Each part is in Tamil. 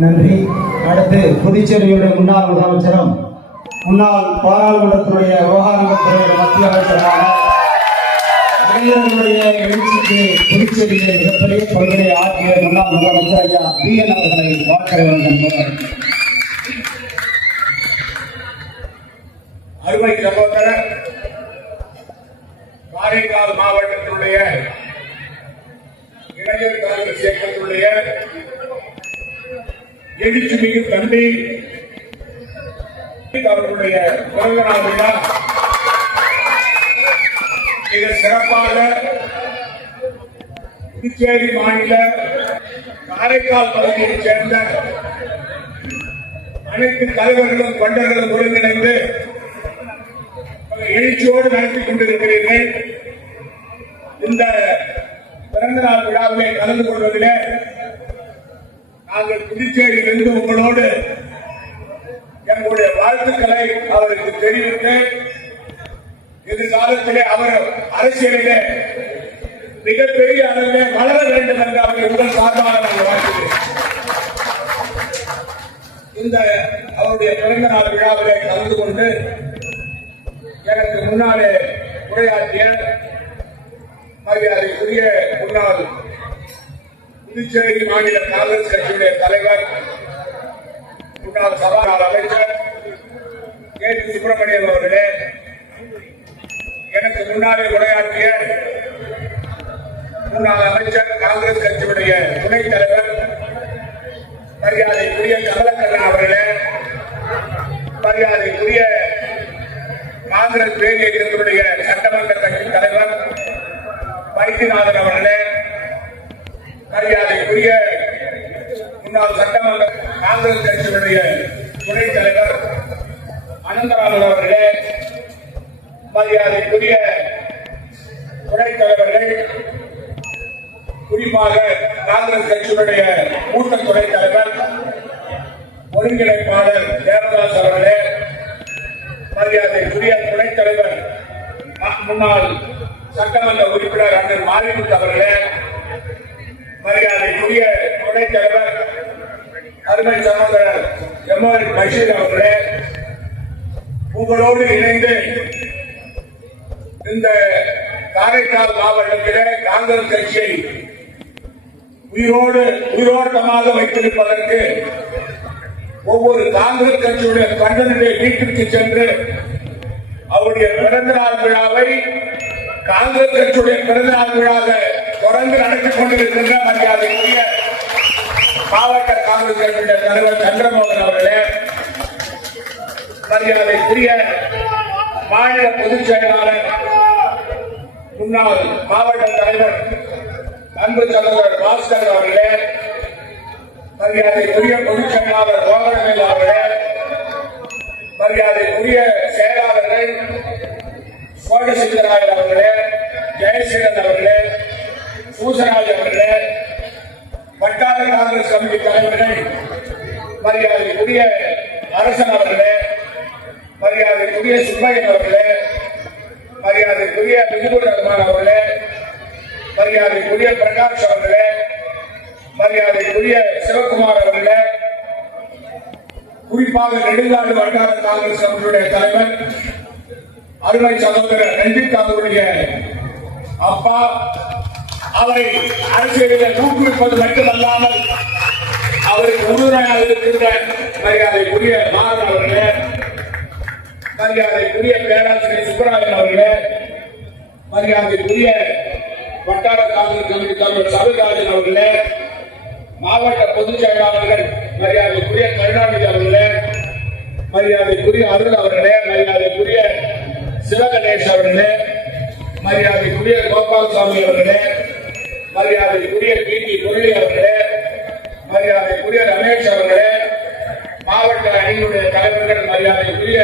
நன்றி. அடுத்து புதுச்சேரியுடைய முன்னாள் முதலமைச்சரும் முன்னாள் பாராளுமன்றத்துடைய விவகாரத்துறை மத்திய அமைச்சரான இளைஞர்களுடைய எழுச்சிக்கு புதுச்சேரியிலே மிகப்பெரிய கொள்கையை ஆற்றிய முன்னாள் முதலமைச்சர் ஐயா பி என் அவர்களை. அருமை சகோதரர் காரைக்கால் மாவட்டத்தினுடைய இளைஞர் காங்கிரஸ் இயக்கத்தினுடைய எழுச்சிமிகு தம்பி அவர்களுடைய பிறந்த நாள் விழா. மிக சிறப்பாக புதுச்சேரி மாநில காரைக்கால் பகுதியைச் சேர்ந்த அனைத்து தலைவர்களும் தொண்டர்களும் ஒருங்கிணைந்து எழுச்சியோடு நடத்தி கொண்டிருக்கிறீர்கள். இந்த பிறந்த நாள் விழாவிலே கலந்து கொள்வதிலே நாங்கள் புதுச்சேரியிலிருந்து உங்களோடு எங்களுடைய வாழ்த்துக்களை அவருக்கு தெரிவித்து எதிர்காலத்திலே அவர் அரசியலிலே மிகப்பெரிய அளவிலே வளர வேண்டும் என்று அவரை உங்கள் சார்பாக நாங்கள் வாழ்த்துகிறேன் இந்த அவருடைய பிறந்த நாள் விழாவிலே கலந்து கொண்டு எனக்கு முன்னாலே உரையாற்றிய மரியாதைக்குரிய முன்னாள் புதுச்சேரி மாநில காங்கிரஸ் கட்சியுடைய தலைவர் முன்னாள் சபாநாள் அமைச்சர் கே. பி சுப்பிரமணியன் அவர்களே எனக்கு முன்னாலே உரையாற்றிய முன்னாள் அமைச்சர் காங்கிரஸ் கட்சியுடைய துணைத் தலைவர் மரியாதைக்குரிய கமலக்கண்ணன் அவர்களே மரியாதைக்குரிய காங்கிரஸ் பேரியக்கத்தினுடைய சட்டமன்ற கட்சி தலைவர் வைத்தியநாதன் அவர்களே மரியாதைக்குரிய முன்னாள் சட்டமன்ற காங்கிரஸ் கட்சியினுடைய துணைத் தலைவர் அனந்தராமன் அவர்களே மரியாதைக்குரிய துணைத் தலைவர்கள் குறிப்பாக காங்கிரஸ் கட்சியினுடைய மூத்த துணைத் தலைவர் ஒருங்கிணைப்பாளர் தேவதாஸ் அவர்களே மரியாதைக்குரிய துணைத் தலைவர் முன்னாள் சட்டமன்ற உறுப்பினர் அண்ணன் மாரிமுத்து அவர்களே மரியாதைக்குரிய துணைத் தலைவர் அருமை சகோதரர் எம்ஆர் பஷீர் அவர்களே உங்களோடு இணைந்து இந்த காரைக்கால் மாவட்டத்திலே காங்கிரஸ் கட்சியை உயிரோடு உயிரோட்டமாக வைத்திருப்பதற்கு ஒவ்வொரு காங்கிரஸ் கட்சியுடைய தொண்டனுடைய வீட்டிற்கு சென்று அவருடைய பிறந்த நாள் விழாவை காங்கிரஸ் கட்சியுடைய பிறந்த நாள் விழாவை தொடர்ந்து நடந்து கொண்டிருக்கின்ற மரியாதைக்குரிய மாவட்ட காங்கிரஸ் கட்சியுடைய தலைவர் சந்திரமோகன் அவர்களே மரியாதைக்குரிய மாநில பொதுச் செயலாளர் முன்னாள் மாவட்ட தலைவர் அன்பு சகோதரர் பாஸ்கர் அவர்களே மரியாதைக்குரிய பொதுச் செயலாளர் கோகரவேல் அவர்களே மரியாதைக்குரிய செயலாளர்கள் சோழசிங்கராயர் அவர்களே ஜெயசீலன் அவர்களே பூசராஜ் அவர்களே வட்டார காங்கிரஸ் கமிட்டி தலைவர்கள் மரியாதைக்குரிய அரசன் அவர்களே மரியாதைக்குரிய சுப்பையன் அவர்களே மரியாதைக்குரிய மிகுபுர் ரஹ்மான் அவர்களே மரியாதைக்குரிய பிரகாஷ் அவர்களே மரியாதைக்குரிய சிவகுமார் அவர்களே குறிப்பாக நெடுங்காடு வட்டார காங்கிரஸ் அவர்களுடைய தலைவர் அருமை சகோதரர் ரஞ்சித் அவருடைய அப்பா அவரை அரசியலில் ஊக்குவிப்பது மட்டுமல்லாமல் அவருக்கு உறுதுணையாக இருக்கின்ற மரியாதைக்குரிய மாறன் அவர்களே மரியாதைக்குரிய பேராசிரியர் சுப்பராயன் அவர்களே மரியாதைக்குரிய வட்டார காங்கிரஸ் கமிட்டி தலைவர் சபரிராஜன் அவர்களே மாவட்ட பொதுச் செயலாளர்கள் மரியாதைக்குரிய கருணாநிதி அவர்களே மரியாதைக்குரிய அருள் அவர்களே மரியாதைக்குரிய சிவகணேஷ் அவர்களே மரியாதைக்குரிய கோபால்சாமி அவர்களே மரியாதைக்குரிய பி டி முரளி அவர்களே மரியாதைக்குரிய ரமேஷ் அவர்களே மாவட்ட அணியினுடைய தலைவர்கள் மரியாதைக்குரிய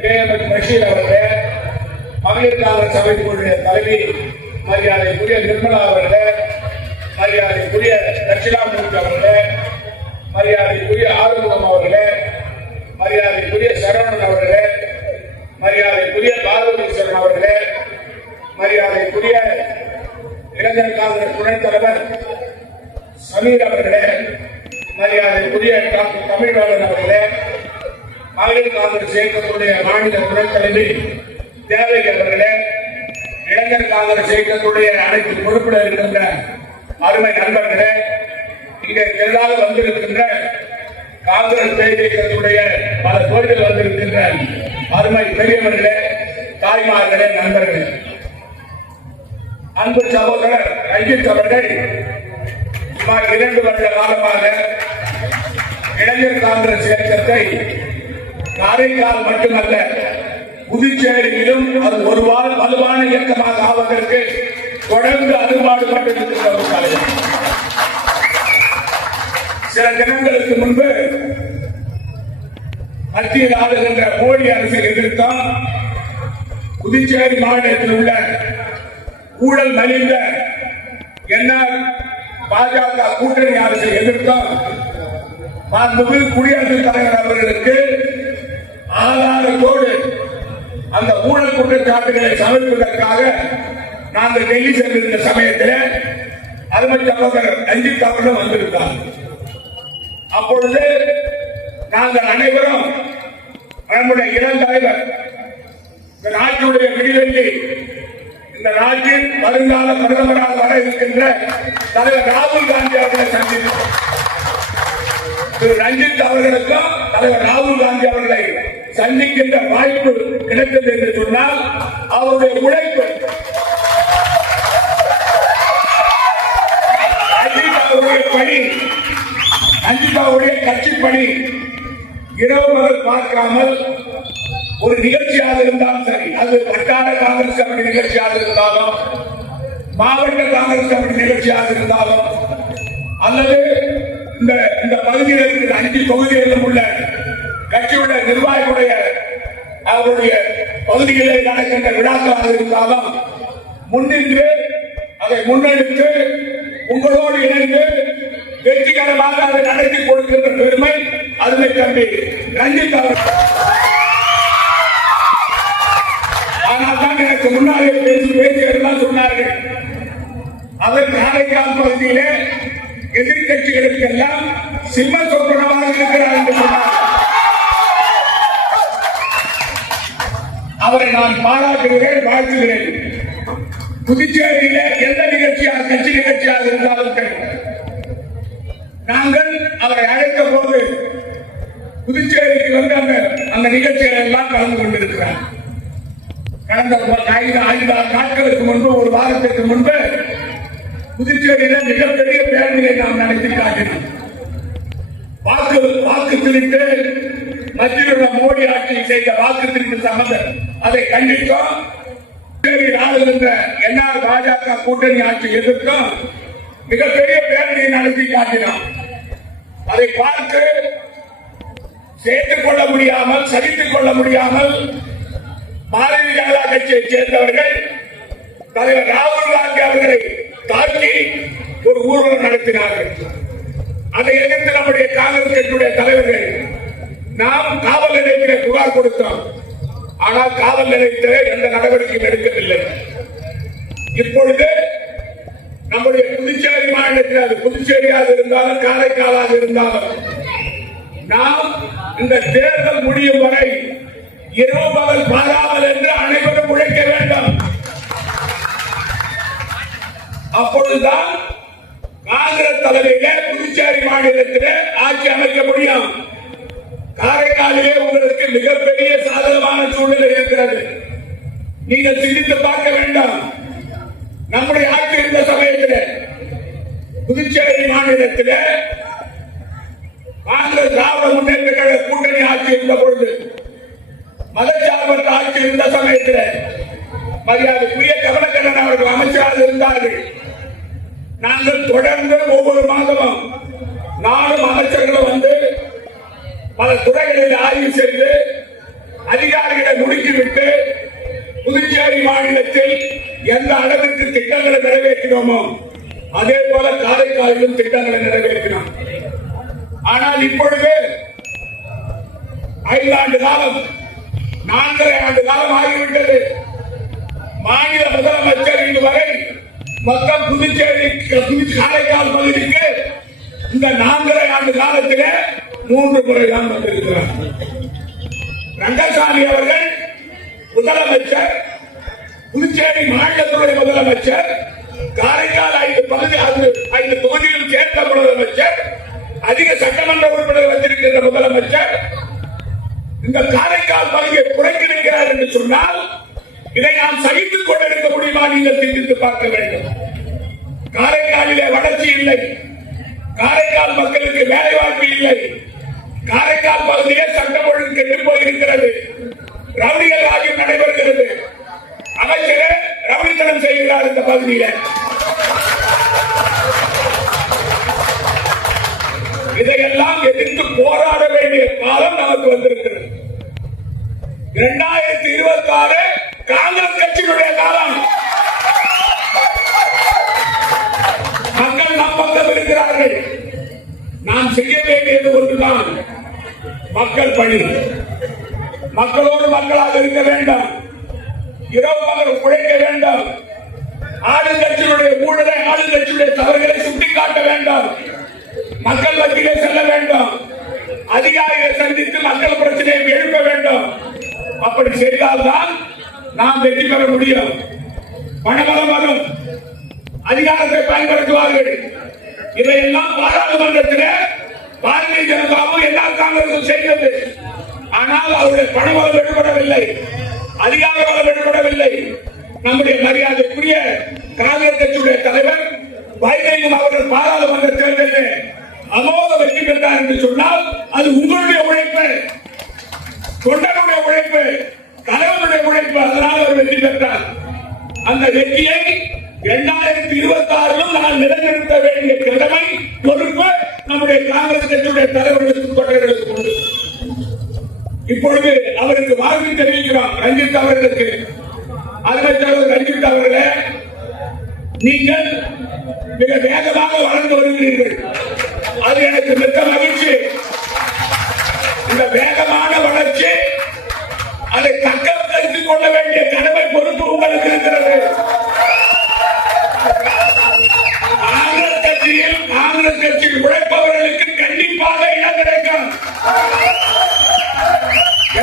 கே எம் பஷீர் அவர்களே மகளிர் காங்கிரஸ் தலைவி மரியாதைக்குரிய நிர்மலா அவர்களே மரியாதைக்குரிய தட்சிணாமூர்த்தி அவர்களே மரியாதைக்குரிய ஆறுமுகம் அவர்களே மரியாதைக்குரிய சரவணன் அவர்களே மரியாதைக்குரிய பாலவீஸ்வரன் அவர்களே மரியாதைக்குரிய இளைஞர் காங்கிரஸ் துணைத் தலைவர் சமீர் அவர்களே மரியாதைக்குரிய டாக்டர் தமிழ்நாதன் அவர்களே மகளிர் காங்கிரஸ் இயக்கத்துடைய மாநில துணைத் தலைவி தேவை அவர்களே இளைஞர் காங்கிரஸ் இயக்கத்துடைய அனைத்து பொறுப்பில் இருக்கின்ற அருமை நண்பர்களே இங்கே எதிராக வந்திருக்கின்ற காங்கிரஸ் பேர் இயக்கத்துடைய பல கோரிகள் வந்திருக்கின்ற அருமை பெரியவர்களே தாய்மார்களே நண்பர்களே. அன்பு சகோதரர் ரஞ்சித் அவர்கள் சுமார் இரண்டு வருட காலமாக இளைஞர் காங்கிரஸ் இயக்கத்தை காரைக்கால் மட்டுமல்ல புதுச்சேரியிலும் அது ஒரு வார வலுவான இயக்கமாக ஆவதற்கு தொடர்ந்து அறுபாடுபட்டிருக்கின்ற ஒரு தலைவர். சில தினங்களுக்கு முன்பு மத்தியில் ஆளுகின்ற மோடி அரசை எதிர்த்தால் புதுச்சேரி மாநிலத்தில் உள்ள ஊழல் நலிந்த என்னால் பாஜக கூட்டணி அரசை எதிர்த்தோம் மாண்புமிகு குடியரசுத் தலைவர் அவர்களுக்கு ஆதாரத்தோடு அந்த ஊழல் குற்றச்சாட்டுகளை சமர்ப்பதற்காக நாங்கள் டெல்லி சென்றிருந்த சமயத்தில் அருமை சகோதரர் ரஞ்சித் அவர்களும் வந்திருந்தார். அப்பொழுது நாங்கள் அனைவரும் நம்முடைய இளம் தலைவர் இந்த நாட்டுடைய விடிவெள்ளி இந்த நாட்டின் வருங்கால பிரதமராக வர இருக்கின்ற தலைவர் ராகுல் காந்தி அவர்களை சந்தித்தோம் திரு ரஞ்சித் அவர்களுக்கும் தலைவர் ராகுல் காந்தி அவர்களை சந்திக்கின்ற வாய்ப்பு கிடைத்தது என்று சொன்னால் அவருடைய உழைப்பு ரஞ்சிதாவுடைய பணி ரஞ்சிதாவுடைய கட்சி பணி இரவு மகள் பார்க்காமல் ஒரு நிகழ்ச்சி நிகழ்ச்சியாக இருந்தாலும் சரி அது வட்டார காங்கிரஸ் கமிட்டி நிகழ்ச்சியாக இருந்தாலும் மாவட்ட காங்கிரஸ் கமிட்டி நிகழ்ச்சியாக இருந்தாலும் அல்லது இந்த இந்த பகுதியில் இருக்கிற அஞ்சு தொகுதிகளிலும் உள்ள கட்சியுடைய நிர்வாகிகளுடைய அவருடைய பகுதிகளில் நடக்கின்ற விழாக்களாக இருந்தாலும் முன்னின்று அதை முன்னெடுத்து உங்களோடு இணைந்து வெற்றிகரமாக அதை நடத்தி கொடுக்கின்ற பெருமை அருமை தம்பி ரஞ்சித் அவர்கள் ஆனால் தான் எனக்கு முன்னாலே பேசி பேசியவர்கள் சொன்னார்கள். அவர் காரைக்கால் பகுதியிலே எதிர்கட்சிகளுக்கு எல்லாம் சிம்ம சொப்பனமாக இருக்கிறார் என்று சொன்னார். அவரை நான் பாராட்டுகிறேன் வாழ்த்துகிறேன். புதுச்சேரியில எந்த நிகழ்ச்சியாக கட்சி நிகழ்ச்சியாக இருந்தாலும் சரி நாங்கள் அவரை அழைத்த போது புதுச்சேரிக்கு வந்து அந்த அந்த நிகழ்ச்சிகள் எல்லாம் கலந்து கொண்டிருக்கிறார் கடந்த ஐந்து ஐந்து ஆறு நாட்களுக்கு முன்பு ஒரு வாரத்திற்கு முன்பு புதுச்சேரியில மிகப்பெரிய பேரணியை நாம் நடத்தி காட்டினோம் வாக்கு வாக்கு திருட்டு மத்தியில் மோடி ஆட்சி செய்த வாக்கு திருட்டு சம்பந்தம் அதை கண்டித்தோம். ஆளுகின்ற என்ஆர் பாஜக கூட்டணி ஆட்சி எதிர்த்தும் மிகப்பெரிய பேரணியை நடத்தி காட்டினோம் அதை பார்த்து சேர்த்துக் கொள்ள முடியாமல் சகித்துக் கொள்ள முடியாமல் பாரதிய ஜனதா கட்சியை சேர்ந்தவர்கள் தலைவர் ராகுல் காந்தி அவர்களை தாக்கி ஒரு ஊர்வலம் நடத்தினார்கள். அதை எதிர்த்து நம்முடைய காங்கிரஸ் கட்சியுடைய தலைவர்கள் நாம் காவல் நிலையத்திலே புகார் கொடுத்தோம். ஆனால் காவல் நிலையத்திலே எந்த நடவடிக்கையும் எடுக்கவில்லை. இப்பொழுது நம்முடைய புதுச்சேரி மாநிலத்தில் அது புதுச்சேரியாக இருந்தாலும் காரைக்காலாக இருந்தாலும் நாம் இந்த தேர்தல் முடியும் வரை இரவு பகல் பாராமல் என்று அனைவரும் உழைக்க வேண்டும். அப்பொழுதுதான் காங்கிரஸ் தலைமையிலே புதுச்சேரி மாநிலத்திலே ஆட்சி அமைக்க முடியும். காரைக்காலிலே உங்களுக்கு மிகப்பெரிய சாதகமான சூழ்நிலை இருக்கிறது. நீங்கள் சிந்தித்து பார்க்க வேண்டாம். நம்முடைய ஆட்சி இருந்த சமயத்தில் புதுச்சேரி மாநிலத்திலே காங்கிரஸ் திராவிட முன்னேற்ற கழக கூட்டணி ஆட்சி இருந்த பொழுது மதச்சார்பற்ற ஆட்சி இருந்த சமயத்தில் மரியாதைக்குரிய கமலக்கண்ணன் அவர்கள் அமைச்சராக இருந்தார்கள். நாங்கள் தொடர்ந்து ஒவ்வொரு மாதமும் நானும் அமைச்சர்களும் வந்து பல துறைகளில் ஆய்வு செய்து அதிகாரிகளை முடுக்கிவிட்டு புதுச்சேரி மாநிலத்தில் எந்த அளவிற்கு திட்டங்களை நிறைவேற்றினோமோ அதே போல காரைக்காலிலும் திட்டங்களை நிறைவேற்றினோம். ஆனால் இப்பொழுது ஐந்தாண்டு காலம் நான்கரை ஆண்டு காலம் ஆகிவிட்டது. மாநில முதலமைச்சர் இதுவரை மொத்தம் புதுச்சேரி காரைக்கால் பகுதிக்கு இந்த நான்கரை ஆண்டு காலத்திலே மூன்று முறை தான் வந்திருக்கிறார். ரங்கசாமி அவர்கள் முதலமைச்சர் புதுச்சேரி மாநிலத்துடைய முதலமைச்சர் காரைக்கால் ஐந்து பகுதி ஐந்து ஐந்து தொகுதியில் சேர்ந்த முதலமைச்சர் அதிக சட்டமன்ற உறுப்பினர் வந்திருக்கின்ற முதலமைச்சர் இந்த காரைக்கால் பகுதியை புறக்கணிக்கிறார் என்று சொன்னால் இதை நாம் சகித்துக் கொண்டிருக்க முடியுமா நீங்கள் சிந்தித்து பார்க்க வேண்டும். காரைக்காலிலே வளர்ச்சி இல்லை. காரைக்கால் மக்களுக்கு வேலை வாய்ப்பு இல்லை. காரைக்கால் பகுதியே சட்டம் ஒழுங்கு கெட்டு போயிருக்கிறது. ரவுடிகள் ஆகியம் நடைபெறுகிறது. அமைச்சரே ரவுடித்தனம் செய்கிறார் இந்த பகுதியில. இதையெல்லாம் எதிர்த்து போராட வேண்டிய காலம் நமக்கு வந்திருக்கிறது. இரண்டாயிரத்தி இருபத்தி ஆறு காங்கிரஸ் கட்சியினுடைய காலம். மக்கள் நம் பக்கம் இருக்கிறார்கள். நாம் செய்ய வேண்டியது ஒன்றுதான். மக்கள் பணி. மக்களோடு மக்களாக இருக்க வேண்டாம். இரவு பகல் உழைக்க வேண்டாம். ஆளுங்கட்சியினுடைய ஊழலை ஆளுங்கட்சியுடைய தவறுகளை சுட்டிக்காட்ட வேண்டாம். மக்கள் மத்தியிலே செல்ல வேண்டும். அதிகாரிகளை சந்தித்து மக்கள் பிரச்சனையை எழுப்ப வேண்டும். அப்படி செய்தால்தான் நாம் வெற்றி பெற முடியும். பணபலம் வரும். அதிகாரத்தை பயன்படுத்துவார்கள். இதையெல்லாம் பாராளுமன்றத்திலே பாரதிய ஜனதாவும் எல்லா காங்கிரசும் செய்தது. ஆனால் அவருடைய பணபலம் விடுபடவில்லை அதிகார பலம் விடுபடவில்லை நம்முடைய மரியாதைக்குரிய காங்கிரஸ் கட்சியுடைய தலைவர் வைத்தியம் அவர்கள் பாராளுமன்ற தேர்தலில் அமோக வெற்றி பெற்றார் என்று சொன்னால் அது உங்களுடைய உழைப்பு. தொண்டனுடைய உழைப்பு தலைவருடைய உழைப்பு அதனால் அவர் வெற்றி பெற்றார். அந்த வெற்றியை இரண்டாயிரத்தி இருபத்தி ஆறிலும் நான் நிலைநிறுத்த வேண்டிய கடமை பொறுப்பு நம்முடைய காங்கிரஸ் கட்சியுடைய தலைவர்களுக்கு தொண்டர்களுக்கு உண்டு. இப்பொழுது அவருக்கு வாழ்த்து தெரிவிக்கிறோம். ரஞ்சித் அவர்களுக்கு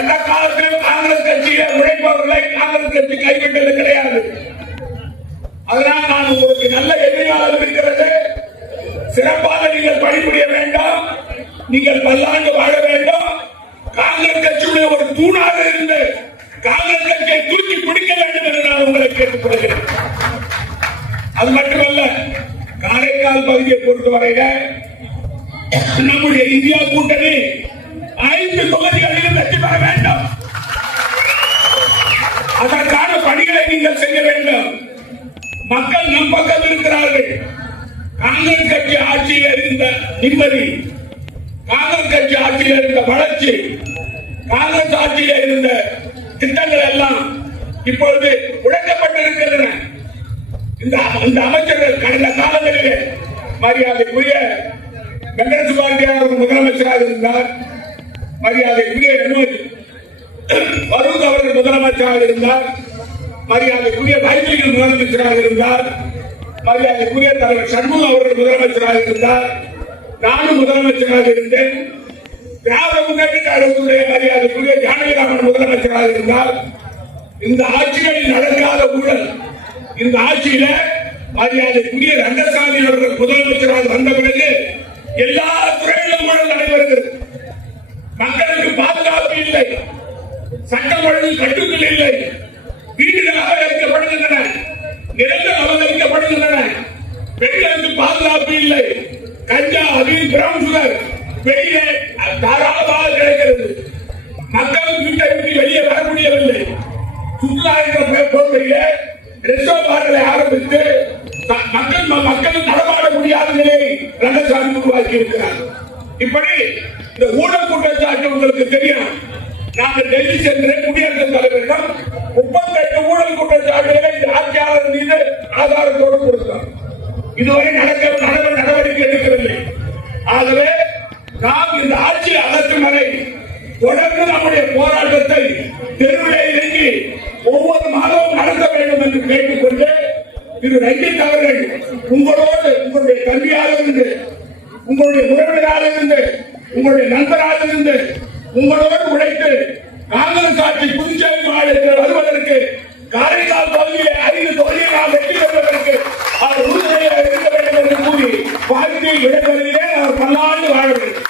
எந்த காலத்திலும் காங்கிரஸ் கட்சியில உழைப்பவர்களை காங்கிரஸ் கட்சி கைவிட்டது கிடையாது. அதனால் நான் உங்களுக்கு நல்ல எதிர்காலம் இருக்கிறது. சிறப்பாக நீங்கள் பணிபுரிய வேண்டாம். நீங்கள் பல்லாண்டு வாழ வேண்டும். காங்கிரஸ் கட்சியுடைய ஒரு தூணாக இருந்து காங்கிரஸ் கட்சியை தூக்கி பிடிக்க வேண்டும் என்று நான் உங்களை கேட்டுக்கொள்கிறேன். அது மட்டுமல்ல காரைக்கால் பகுதியை பொறுத்தவரையில நம்முடைய இந்தியா கூட்டணி ஐந்து தொகுதிகள் வெற்றி பெற வேண்டும் அதற்கான பணிகளை நீங்கள் செய்ய வேண்டும். மக்கள் நம் பக்கம் இருக்கிறார்கள். காங்கிரஸ் கட்சி ஆட்சியில் இருந்த நிம்மதி காங்கிரஸ் கட்சி ஆட்சியில் இருந்த வளர்ச்சி காங்கிரஸ் ஆட்சியில் இருந்த திட்டங்கள் எல்லாம் இப்பொழுது உழைக்கப்பட்டிருக்கின்றன இந்த இந்த அமைச்சர்கள் கடந்த காலங்களிலே மரியாதைக்குரிய வெங்கடேச முதலமைச்சராக இருந்தார். மரியாதைக்குரிய வினோத் பரூக் அவர்கள் முதலமைச்சராக இருந்தார். மரியாதைக்குரிய வைத்தியர்கள் முதலமைச்சராக இருந்தார். மரியாதைக்குரிய தலைவர் சண்முகம் அவர்கள் முதலமைச்சராக இருந்தார். நானும் முதலமைச்சராக இருந்தேன். திராவிட முன்னேற்ற கழகத்துடைய மரியாதைக்குரிய ஜானகிராமன் முதலமைச்சராக இருந்தார். இந்த ஆட்சிகளில் நடக்காத ஊழல். இந்த ஆட்சியில மரியாதைக்குரிய ரங்கசாமி அவர்கள் முதலமைச்சராக வந்த பிறகு எல்லா துறையிலும் ஊழல் நடைபெறுகிறது. மக்களுக்கு பாதுகாப்பு இல்லை. சட்டம் ஒழுங்கு கட்டுக்குள் இல்லை. வீடுகள் அபகரிக்கப்படுகின்றன நிலங்கள் அபகரிக்கப்படுகின்றன பெண்களுக்கு பாதுகாப்பு இல்லை. கஞ்சா அபின் பிரவுன் சுகர் வெளியே தாராளமாக கிடைக்கிறது. மக்கள் வீட்டை விட்டு வெளியே வர முடியவில்லை. சுற்றுலா என்ற பெ- ரெசோ பார்களை ஆரம்பித்து மக்கள் மக்கள் நடமாட முடியாத நிலையை ரங்கசாமி உருவாக்கி இருக்கிறார் இப்படி இந்த ஊழல் குற்றச்சாட்டு உங்களுக்கு தெரியும். நாங்கள் டெல்லி சென்று குடியரசுத் தலைவரிடம் முப்பத்தெட்டு ஊழல் குற்றச்சாட்டுகளை இந்த ஆட்சியாளர் மீது ஆதாரத்தோடு கொடுத்தோம் இதுவரை நடக்க நடவ நடவடிக்கை எடுக்கவில்லை. ஆகவே நாம் இந்த ஆட்சி அகற்றும் வரை தொடர்ந்து நம்முடைய போராட்டத்தை தெருவிலே இறங்கி ஒவ்வொரு மாதமும் நடத்த வேண்டும் என்று கேட்டுக்கொண்டு திரு ரஞ்சித் அவர்கள் உங்களோடு உங்களுடைய கல்வியாளர் இருந்து உங்களுடைய உறவினராக இருந்து உங்களுடைய நண்பராக இருந்து உங்களோடு உழைத்து காங்கிரஸ் ஆட்சி புதுச்சேரி மாநிலத்தில் வருவதற்கு காரைக்கால் பகுதியை ஐந்து தொகுதியை நாம் வெற்றி பெறுவதற்கு அவர் உறுதுணையாக இருக்க வேண்டும் என்று கூறி வாழ்க்கையை விடைபெறுகிறேன். அவர் பல்லாண்டு வாழ வேண்டும்